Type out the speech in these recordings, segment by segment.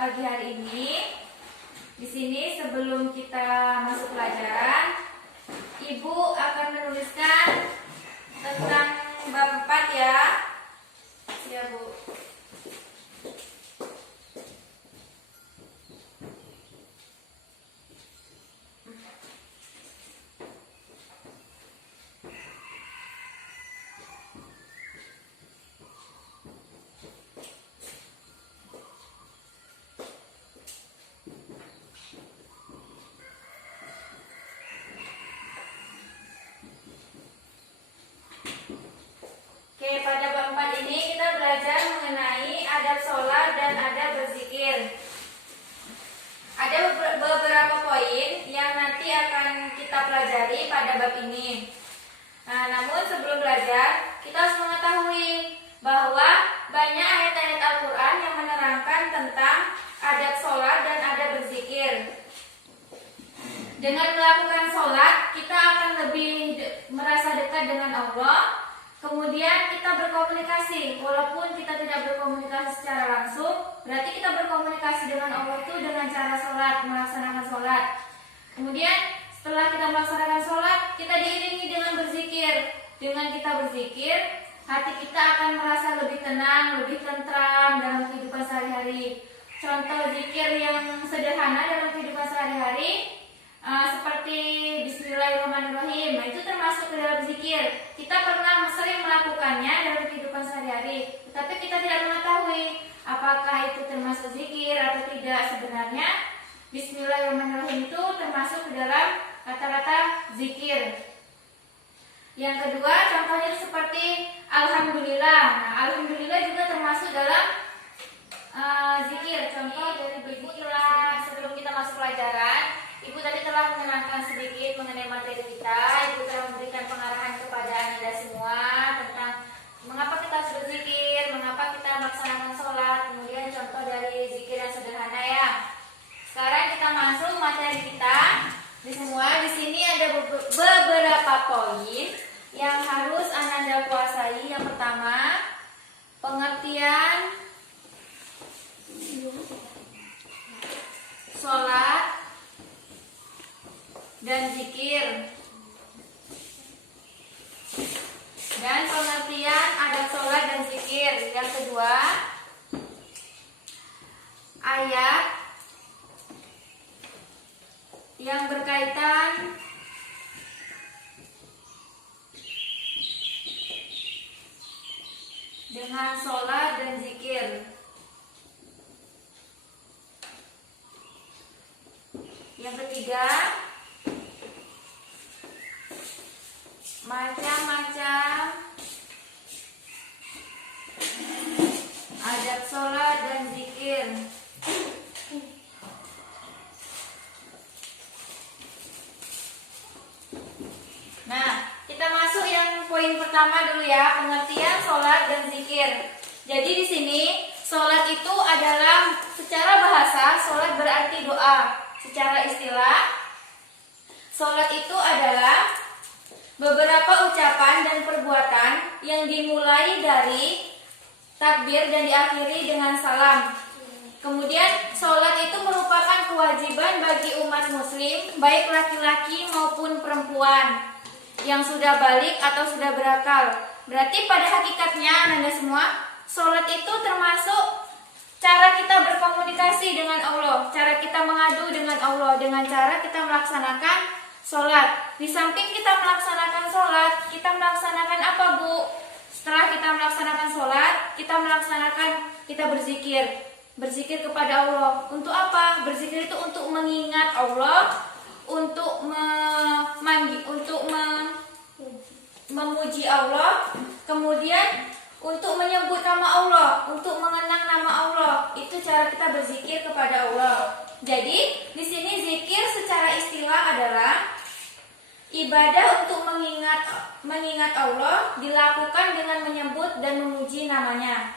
pagi hari ini. Di sini sebelum kita masuk pelajaran, Ibu akan menuliskan tentang bab 4 ya. Ya, Bu. Oke, pada bab 4 ini kita belajar mengenai adab sholat dan adab berzikir. Ada beberapa poin yang nanti akan kita pelajari pada bab ini. Namun sebelum belajar, kita harus mengetahui bahwa banyak ayat-ayat Al-Quran yang menerangkan tentang adab sholat dan adab berzikir. Dengan melakukan sholat, kita akan lebih merasa dekat dengan Allah. Kemudian kita berkomunikasi, walaupun kita tidak berkomunikasi secara langsung, berarti kita berkomunikasi dengan Allah itu dengan cara sholat, melaksanakan sholat. Kemudian setelah kita melaksanakan sholat, kita diiringi dengan berzikir. Dengan kita berzikir, hati kita akan merasa lebih tenang, lebih tentram dalam kehidupan sehari-hari. Contoh zikir yang sederhana dalam kehidupan sehari-hari, seperti Bismillahirrahmanirrahim, itu termasuk ke dalam zikir. Kita pernah sering melakukannya dalam kehidupan sehari-hari, tetapi kita tidak mengetahui apakah itu termasuk zikir atau tidak. Sebenarnya Bismillahirrahmanirrahim itu termasuk ke dalam kata-kata zikir. Yang kedua, contohnya seperti Alhamdulillah. Alhamdulillah juga termasuk dalam zikir. Contoh dari berzikirlah. Sebelum kita masuk pelajaran, Ibu tadi telah menerangkan sedikit mengenai materi kita. Ibu telah memberikan pengarahan kepada Anda semua tentang mengapa kita harus berzikir, mengapa kita melaksanakan sholat, kemudian contoh dari zikir yang sederhana ya. Sekarang kita masuk materi kita. Di sini ada beberapa poin yang harus Anda kuasai. Yang pertama, pengertian sholat dan zikir, dan pengertian adab sholat dan zikir. Yang kedua, ayat yang berkaitan dengan sholat dan zikir. Yang ketiga, macam-macam adab sholat dan zikir. Nah, kita masuk yang poin pertama dulu ya, pengertian sholat dan zikir. Jadi di sini sholat itu adalah secara bahasa, sholat berarti doa. Secara istilah, sholat itu adalah beberapa ucapan dan perbuatan yang dimulai dari takbir dan diakhiri dengan salam. Kemudian sholat itu merupakan kewajiban bagi umat muslim, baik laki-laki maupun perempuan yang sudah balik atau sudah berakal. Berarti pada hakikatnya Anda semua, sholat itu termasuk cara kita berkomunikasi dengan Allah, cara kita mengadu dengan Allah, dengan cara kita melaksanakan sholat. Di samping kita melaksanakan sholat, kita melaksanakan apa, Bu? Setelah kita melaksanakan sholat, kita berzikir. Berzikir kepada Allah. Untuk apa? Berzikir itu untuk mengingat Allah, untuk memuji Allah, kemudian untuk menyebut nama Allah, untuk mengenang nama Allah. Itu cara kita berzikir kepada Allah. Jadi, di sini zikir secara istilah adalah ibadah untuk mengingat Allah dilakukan dengan menyebut dan memuji namanya.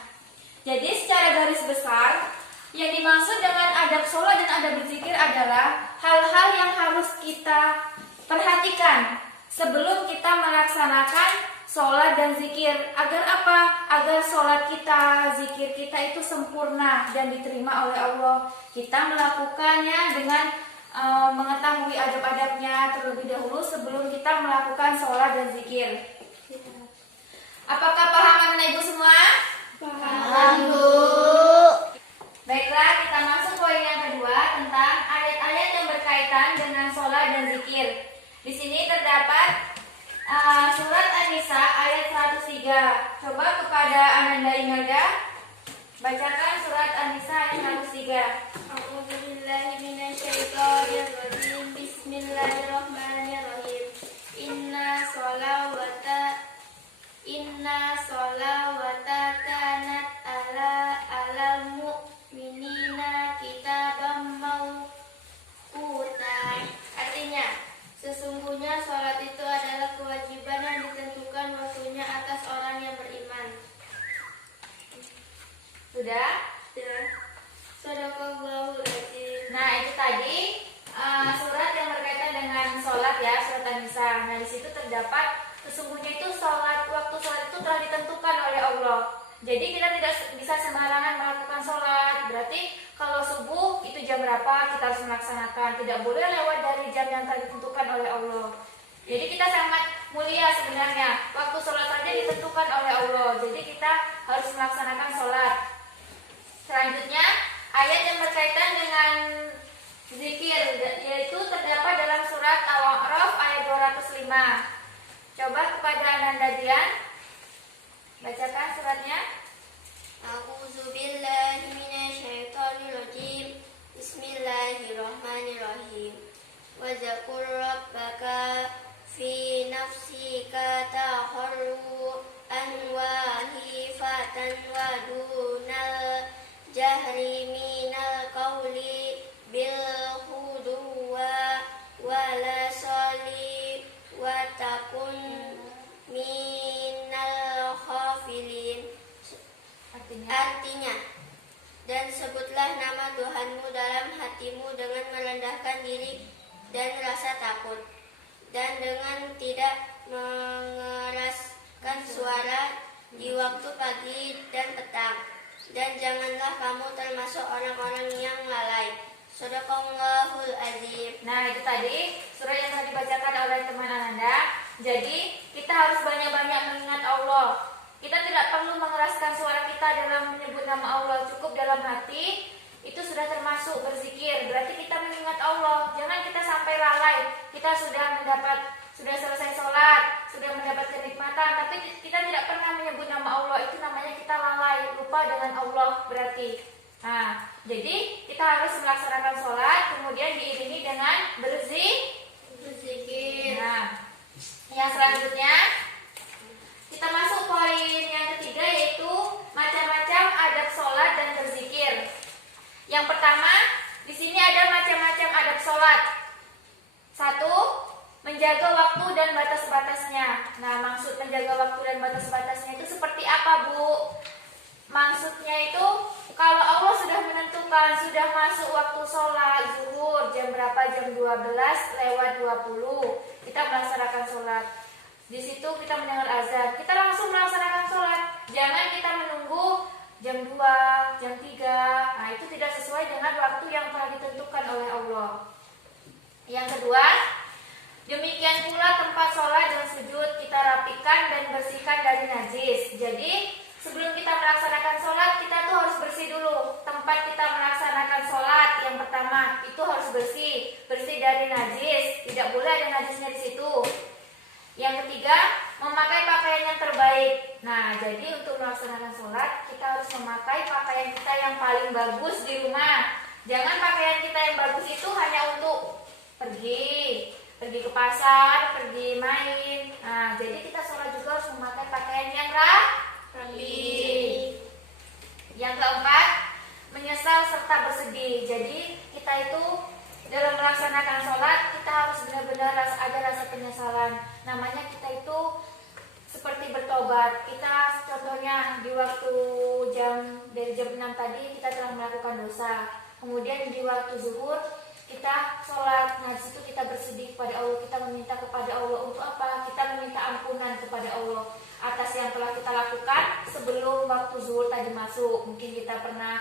Jadi secara garis besar, yang dimaksud dengan adab sholat dan adab berzikir adalah hal-hal yang harus kita perhatikan sebelum kita melaksanakan sholat dan zikir. Agar apa? Agar sholat kita, zikir kita itu sempurna dan diterima oleh Allah. Kita melakukannya dengan mengetahui adab-adabnya terlebih dahulu sebelum kita melakukan sholat dan zikir. Apakah paham anak ibu semua? Paham, Bu. Baiklah, kita masuk poin yang kedua tentang ayat-ayat yang berkaitan dengan sholat dan zikir. Di sini terdapat surat An-Nisa ayat 103. Coba kepada Ananda Imelda bacakan surat An-Nisa ayat 103. A'udzubillahi minasyaitonirrajim. Bismillahirrahmanirrahim. Inna sholawata kanat alal mu'minina kitaban mawquta. Artinya, sesungguhnya sholat itu adalah kewajiban yang ditentukan waktunya atas orang yang beriman. Sudah? Ya. Shadaqallahul adzim. Nah, itu tadi surat yang berkaitan dengan sholat ya, surat An-Nisa. Nah, di situ terdapat sesungguhnya itu waktu sholat itu telah ditentukan oleh Allah. Jadi kita tidak bisa sembarangan melakukan sholat. Berarti kalau subuh itu jam berapa kita harus melaksanakan. Tidak boleh lewat dari jam yang telah ditentukan oleh Allah. Jadi kita sangat mulia sebenarnya. Waktu sholat saja ditentukan oleh Allah. Jadi kita harus melaksanakan sholat. Selanjutnya ayat yang berkaitan dengan zikir, yaitu terdapat dalam surat Al-A'raf ayat 205. Coba kepada Ananda Dian bacakan suratnya. A'udzubillahi minasyaitonirrajim. Bismillahirrahmanirrahim. Wa zakur rabbaka fi nafsika taharruan wa hifatan wa dunal jahri minal qawli bil huduwa wala soli wa takun minal khafilin. Artinya, dan sebutlah nama Tuhanmu dalam hatimu dengan merendahkan diri dan rasa takut, dan dengan tidak mengeraskan suara di waktu pagi dan petang, dan janganlah kamu termasuk orang-orang yang lalai. Shadaqallahul adzim. Nah, itu tadi surat yang telah dibacakan oleh teman Ananda. Jadi kita harus banyak-banyak mengingat Allah. Kita tidak perlu mengeraskan suara kita dalam menyebut nama Allah. Cukup dalam hati, itu sudah termasuk berzikir. Berarti kita mengingat Allah. Jangan kita sampai lalai. Kita sudah selesai sholat, sudah mendapat kenikmatan, tapi kita tidak pernah menyebut nama Allah. Itu namanya kita lalai, lupa dengan Allah berarti. Nah, jadi kita harus melaksanakan sholat, kemudian diiringi dengan berzikir. Nah, yang selanjutnya kita masuk poin yang ketiga, yaitu macam-macam adab sholat dan berzikir. Yang pertama, di sini ada macam-macam adab sholat. 1. Menjaga waktu dan batas-batasnya. Nah, maksud menjaga waktu dan batas-batasnya itu seperti apa, Bu? Maksudnya itu, kalau Allah sudah menentukan, sudah masuk waktu sholat zuhur, jam berapa? Jam 12:20, kita melaksanakan sholat. Di situ kita mendengar azan, kita langsung melaksanakan sholat. Jangan kita menunggu jam 2, jam 3. Nah, itu tidak sesuai dengan waktu yang telah ditentukan oleh Allah. Yang kedua, demikian pula tempat sholat dan sujud kita rapikan dan bersihkan dari najis. Jadi sebelum kita melaksanakan sholat, kita tuh harus bersih dulu. Tempat kita melaksanakan sholat yang pertama itu harus bersih dari najis. Tidak boleh ada najisnya di situ. Yang ketiga, memakai pakaian yang terbaik. Nah, jadi untuk melaksanakan sholat, kita harus memakai pakaian kita yang paling bagus di rumah. Jangan pakaian kita yang bagus itu hanya untuk pergi ke pasar, pergi main. Nah, jadi kita sholat juga harus memakai pakaian yang rapi. Yang keempat, menyesal serta bersedih. Jadi kita itu dalam melaksanakan sholat, kita harus benar-benar ada rasa penyesalan. Namanya kita itu seperti bertobat. Kita contohnya di waktu dari jam 6 tadi kita telah melakukan dosa. Kemudian di waktu zuhur kita sholat. Nah, disitu kita bersedih kepada Allah. Kita meminta kepada Allah untuk apa? Kita meminta ampunan kepada Allah. Allah atas yang telah kita lakukan sebelum waktu zuhur tadi masuk. Mungkin kita pernah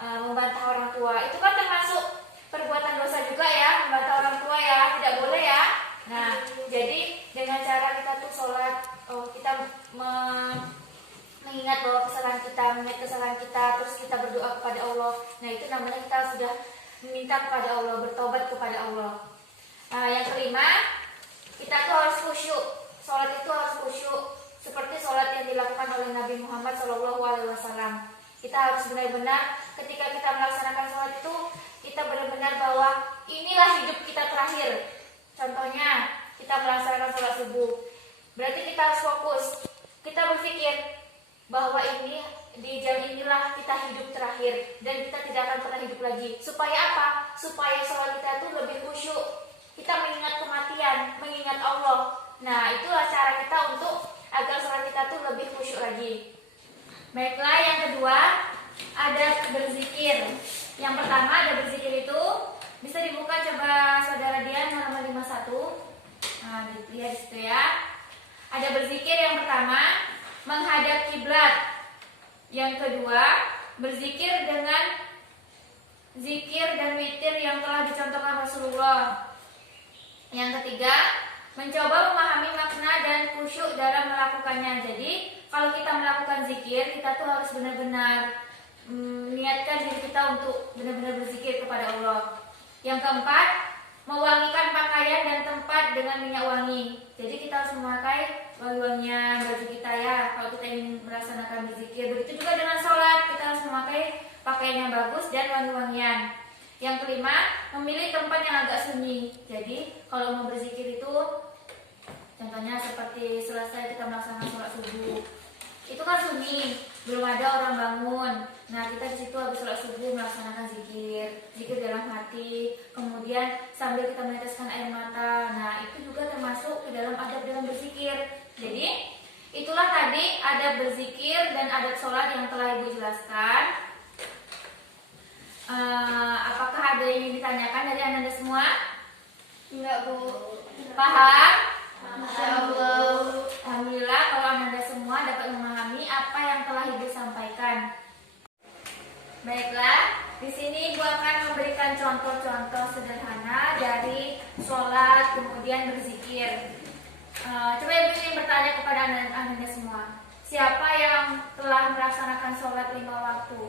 membantah orang tua, itu kan termasuk perbuatan dosa juga ya, membantah orang tua ya, tidak boleh ya. Nah, jadi dengan cara kita tuh sholat, kita mengingat bahwa kesalahan kita, terus kita berdoa kepada Allah. Nah, itu namanya kita sudah meminta kepada Allah, bertobat kepada Allah. Nah, yang kelima, kita tuh harus khusyuk. Sholat itu harus khusyuk, seperti sholat yang dilakukan oleh Nabi Muhammad SAW. Kita harus benar-benar ketika kita melaksanakan sholat itu, kita benar-benar bahwa inilah hidup kita terakhir. Contohnya, kita melaksanakan sholat subuh, berarti kita harus fokus. Kita berpikir bahwa ini di jam inilah kita hidup terakhir dan kita tidak akan pernah hidup lagi. Supaya apa? Supaya sholat kita itu lebih khusyuk. Kita mengingat kematian, mengingat Allah. Nah, itulah cara kita untuk agar sholat kita tuh lebih khusyuk lagi. Baiklah, yang kedua ada berzikir. Yang pertama ada berzikir itu bisa dibuka, coba saudara Dian halaman 51. Nah, lihat situ ya. Ada berzikir yang pertama menghadap kiblat. Yang kedua berzikir dengan zikir dan witir yang telah dicontohkan Rasulullah. Yang ketiga mencoba memahami makna dan khusyuk dalam melakukannya. Jadi kalau kita melakukan zikir, kita tuh harus benar-benar niatkan diri kita untuk benar-benar berzikir kepada Allah. Yang keempat, mewangikan pakaian dan tempat dengan minyak wangi. Jadi kita harus memakai wangi-wangian baju kita ya, kalau kita ingin melaksanakan berzikir. Begitu juga dengan sholat, kita harus memakai pakaian yang bagus dan wangi-wangian. Yang kelima, memilih tempat yang agak sunyi. Jadi kalau mau berzikir itu, contohnya seperti selesai kita melaksanakan sholat subuh, itu kan sunyi, belum ada orang bangun. Nah, kita di situ habis sholat subuh melaksanakan zikir dalam hati, kemudian sambil kita meneteskan air mata. Nah, itu juga termasuk ke dalam adab dalam berzikir. Jadi, itulah tadi adab berzikir dan adab sholat yang telah Ibu jelaskan. Apakah ada yang ingin ditanyakan dari Anda semua? Enggak, Bu. Paham? Insyaallah. Alhamdulillah kalau Anda semua dapat memahami apa yang telah Ibu sampaikan. Baiklah, di sini Ibu akan memberikan contoh-contoh sederhana dari sholat kemudian berzikir. Coba Ibu ingin bertanya kepada Anda semua, siapa yang telah melaksanakan sholat 5 waktu?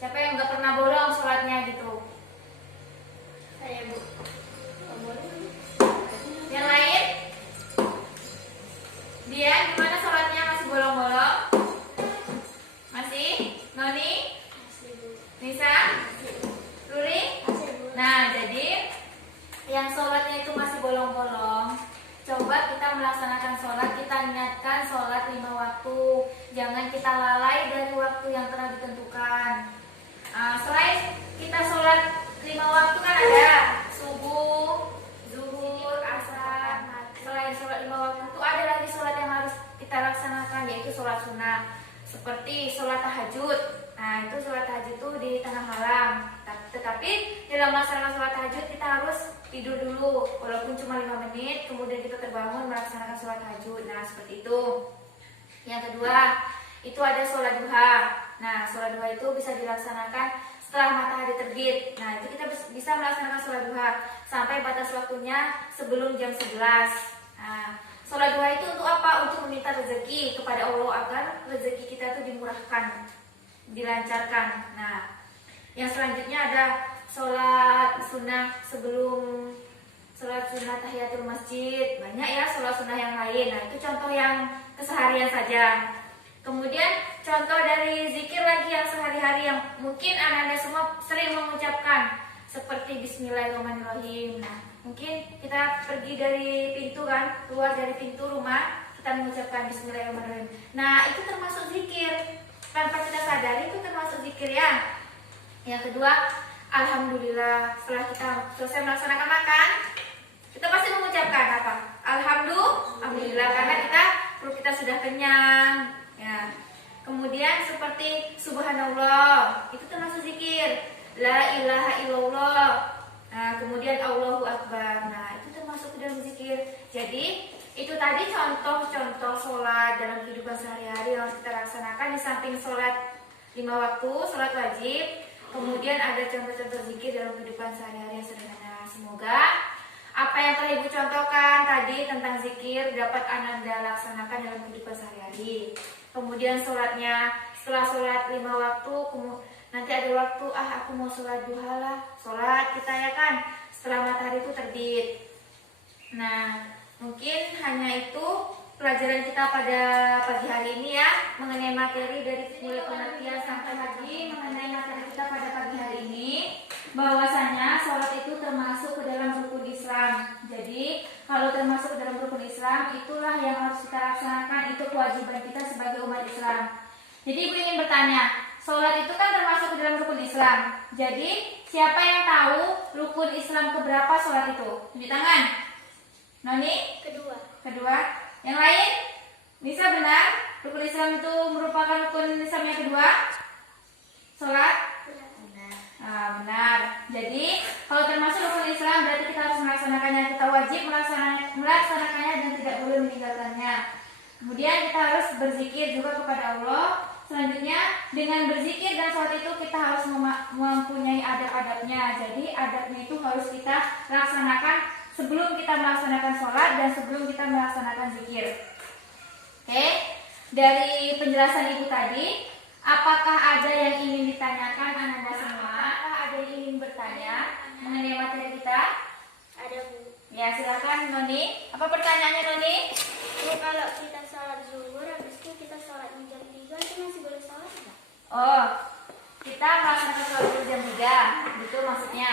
Siapa yang nggak pernah bolong sholatnya gitu? Saya, Bu. Yang lain? Dia gimana sholatnya, masih bolong-bolong? Masih? Noni? Nisa? Ruri? Nah, jadi yang sholatnya itu masih bolong-bolong, coba kita melaksanakan sholat, kita niatkan sholat 5 waktu. Jangan kita lalai dari waktu yang telah ditentukan. Selain kita sholat 5 waktu kan ada subuh, zuhur, asar. Selain sholat 5 waktu itu ada lagi sholat yang harus kita laksanakan, yaitu sholat sunnah, seperti sholat tahajud. Nah, itu sholat tahajud itu di tengah malam. Tetapi dalam melaksanakan sholat tahajud kita harus tidur dulu, walaupun cuma 5 menit, kemudian kita terbangun melaksanakan sholat tahajud. Nah, seperti itu. Yang kedua, itu ada sholat duha. Nah, sholat duha itu bisa dilaksanakan setelah matahari terbit. Nah, itu kita bisa melaksanakan sholat duha sampai batas waktunya sebelum jam 11. Nah, sholat duha itu untuk apa? Untuk meminta rezeki kepada Allah agar rezeki kita itu dimurahkan, dilancarkan. Nah, yang selanjutnya ada sholat sunnah sebelum sholat sunnah tahiyatul masjid. Banyak ya sholat sunnah yang lain. Nah, itu contoh yang keseharian saja. Kemudian contoh dari zikir lagi yang sehari-hari yang mungkin anda semua sering mengucapkan, seperti Bismillahirrahmanirrahim. Nah, mungkin kita pergi dari pintu kan, keluar dari pintu rumah, kita mengucapkan Bismillahirrahmanirrahim. Nah, itu termasuk zikir. Tanpa kita sadari itu termasuk zikir ya. Yang kedua, Alhamdulillah. Setelah kita selesai melaksanakan makan, kita pasti mengucapkan apa? Alhamdulillah, karena perut kita sudah kenyang. Ya. Kemudian seperti Subhanallah, itu termasuk zikir. La ilaha illallah. Nah, kemudian Allahu Akbar. Nah, itu termasuk termasuk ke dalam zikir. Jadi itu tadi contoh-contoh sholat dalam kehidupan sehari-hari yang harus kita laksanakan. Di samping sholat 5 waktu, sholat wajib, kemudian ada contoh-contoh zikir dalam kehidupan sehari-hari yang sederhana. Semoga apa yang telah Ibu contohkan tadi tentang zikir dapat Ananda laksanakan dalam kehidupan sehari-hari. Kemudian sholatnya, setelah sholat 5 waktu, nanti ada waktu, aku mau sholat duha lah. Sholat kita ya kan, setelah matahari itu terbit. Nah, mungkin hanya itu pelajaran kita pada pagi hari ini ya, mengenai materi dari mulai pengertian sampai pagi mengenai materi kita pada pagi hari ini, bahwasanya sholat itu termasuk ke dalam rukun Islam. Jadi kalau termasuk ke dalam rukun Islam, itulah yang harus kita laksanakan, itu kewajiban kita sebagai umat Islam. Jadi Ibu ingin bertanya, sholat itu kan termasuk ke dalam rukun Islam. Jadi siapa yang tahu rukun Islam keberapa sholat itu? Tunjuk tangan. Noni? Kedua. Yang lain? Nisa benar? Rukun Islam itu merupakan rukun Islam yang kedua? Sholat? Benar. Benar. Jadi kalau termasuk rukun Islam berarti kita harus melaksanakannya. Kita wajib melaksanakannya dan tidak boleh meninggalkannya. Kemudian kita harus berzikir juga kepada Allah. Selanjutnya dengan berzikir dan sholat itu kita harus mempunyai adab-adabnya. Jadi adabnya itu harus kita laksanakan sebelum kita melaksanakan sholat dan sebelum kita melaksanakan zikir. Oke, dari penjelasan Ibu tadi, apakah ada yang ingin ditanyakan Ananda semua? Apakah ada yang ingin bertanya mengenai materi kita? Ada, Bu. Ya, silakan Noni. Apa pertanyaannya Noni? Bu, kalau kita sholat zuhur, habis itu kita sholat jam 3, itu masih boleh sholat nggak? Oh, kita melaksanakan sholat zuhur jam 3, gitu maksudnya.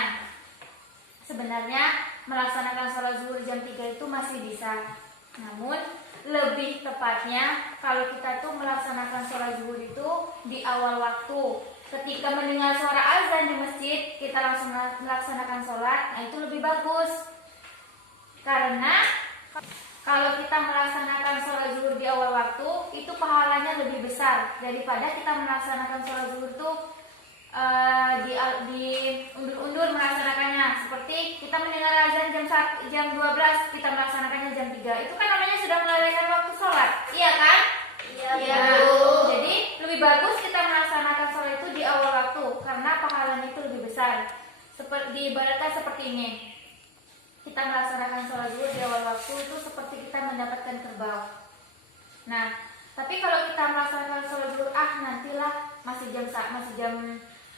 Sebenarnya melaksanakan sholat zuhur jam 3 itu masih bisa. Namun lebih tepatnya kalau kita tuh melaksanakan sholat zuhur itu di awal waktu. Ketika mendengar suara azan di masjid, kita langsung melaksanakan sholat, nah itu lebih bagus. Karena kalau kita melaksanakan sholat zuhur di awal waktu, itu pahalanya lebih besar daripada kita melaksanakan sholat zuhur tuh diundur-undur melaksanakannya. Seperti kita mendengar azan jam 12, kita melaksanakannya jam 3. Itu kan namanya sudah melalaikan waktu sholat. Iya kan? Iya. Jadi lebih bagus kita melaksanakan sholat itu di awal waktu karena pahalanya itu lebih besar. Diibaratkan seperti ini. Kita melaksanakan sholat zuhur di awal waktu itu seperti kita mendapatkan kerbau. Nah, tapi kalau kita melaksanakan sholat zuhur, nantilah masih jam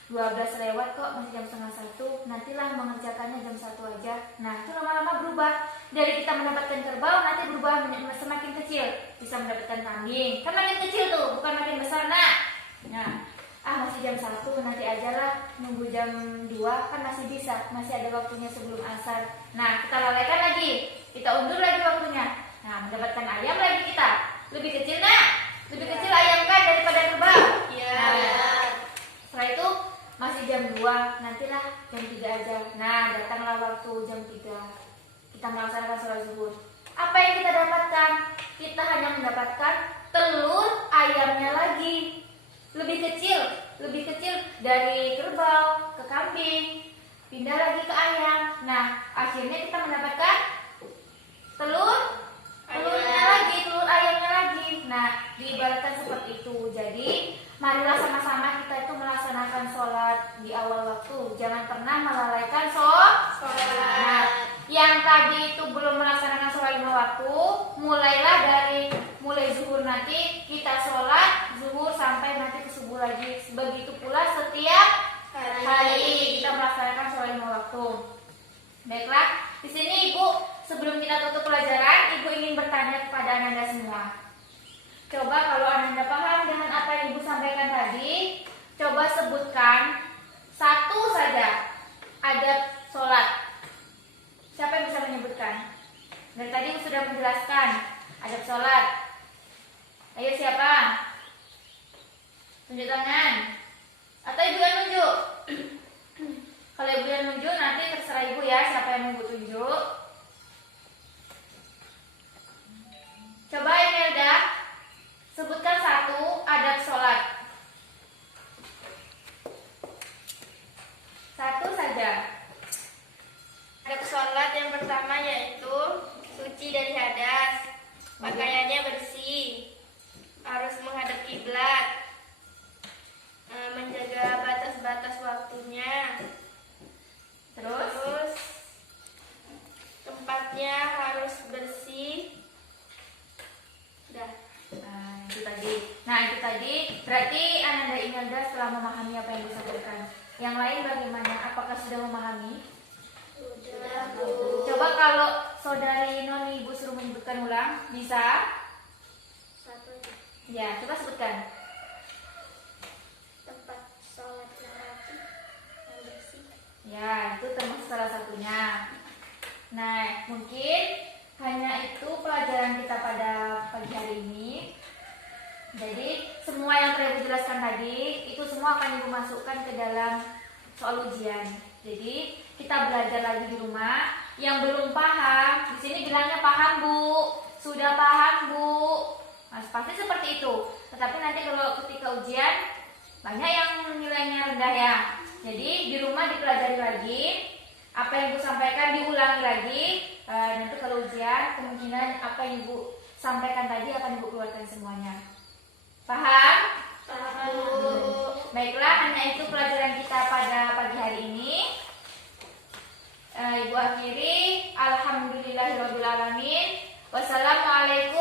12 lewat kok, masih jam setengah 1, nantilah mengerjakannya jam 1 aja. Nah, itu lama-lama berubah. Dari kita mendapatkan kerbau, nanti berubah semakin kecil. Bisa mendapatkan kambing. Kan makin kecil tuh, bukan makin besar. Nah, masih jam 1, nanti aja lah. Nunggu jam 2, kan masih bisa. Masih ada waktunya sebelum asar. Nah, kita lalaikan lagi. Kita undur lagi waktunya. Nah, mendapatkan ayam lagi kita. Lebih kecil, lebih kecil ayam kan daripada kerbau. Iya. Nah, setelah itu masih jam 2, nantilah jam 3 aja. Nah, datanglah waktu jam 3. Kita melaksanakan sholat zuhur. Apa yang kita dapatkan? Kita hanya mendapatkan telur ayamnya lagi. Lebih kecil dari kerbau ke kambing, pindah lagi ke ayam. Nah, akhirnya kita mendapatkan telur ayamnya lagi. Nah, diibaratkan seperti itu. Jadi marilah sama-sama kita itu melaksanakan sholat di awal waktu. Jangan pernah melalaikan sholat. Nah, yang tadi itu belum melaksanakan sholat 5 waktu, mulailah mulai zuhur nanti kita sholat zuhur sampai nanti ke subuh lagi. Begitu pula setiap hari kita melaksanakan sholat 5 waktu. Baiklah, di sini Ibu sebelum kita tutup pelajaran, Ibu ingin bertanya kepada Ananda semua. Coba kalau Ananda paham dengan apa yang Ibu sampaikan tadi, coba sebutkan satu saja adab sholat. Siapa yang bisa menyebutkan? Dari tadi Ibu sudah menjelaskan adab sholat. Ayo siapa? Tunjuk tangan. Atau Ibu yang nunjuk? Kalau Ibu yang nunjuk nanti terserah Ibu ya siapa yang Ibu tunjuk. Coba Imelda, sebutkan satu adab sholat. Satu saja. Adab sholat yang pertama yaitu Berarti Ananda Imelda setelah memahami apa yang disampaikan. Yang lain bagaimana? Apakah sudah memahami? Sudah, Bu. Coba kalau saudari Noni Ibu suruh menyebutkan ulang, bisa? Satu, Ya, coba sebutkan. tempat sholat yang rapi, yang bersih. Ya, itu termasuk salah satunya. Nah, mungkin hanya itu pelajaran kita pada pagi hari ini. Jadi, semua yang telah Ibu jelaskan tadi, itu semua akan Ibu masukkan ke dalam soal ujian. Jadi, kita belajar lagi di rumah. Yang belum paham, di sini bilangnya paham, Bu. Sudah paham, Bu. Nah, pasti seperti itu. Tetapi nanti kalau ketika ujian, banyak yang nilainya rendah ya. Jadi, di rumah dipelajari lagi. Apa yang Ibu sampaikan diulangi lagi. Nanti kalau ujian, kemungkinan apa yang Ibu sampaikan tadi akan Ibu keluarkan semuanya. Paham? Paham, Bu. Baiklah, hanya itu pelajaran kita pada pagi hari ini. Ibu akhiri, alhamdulillahirobbilalamin. Wassalamualaikum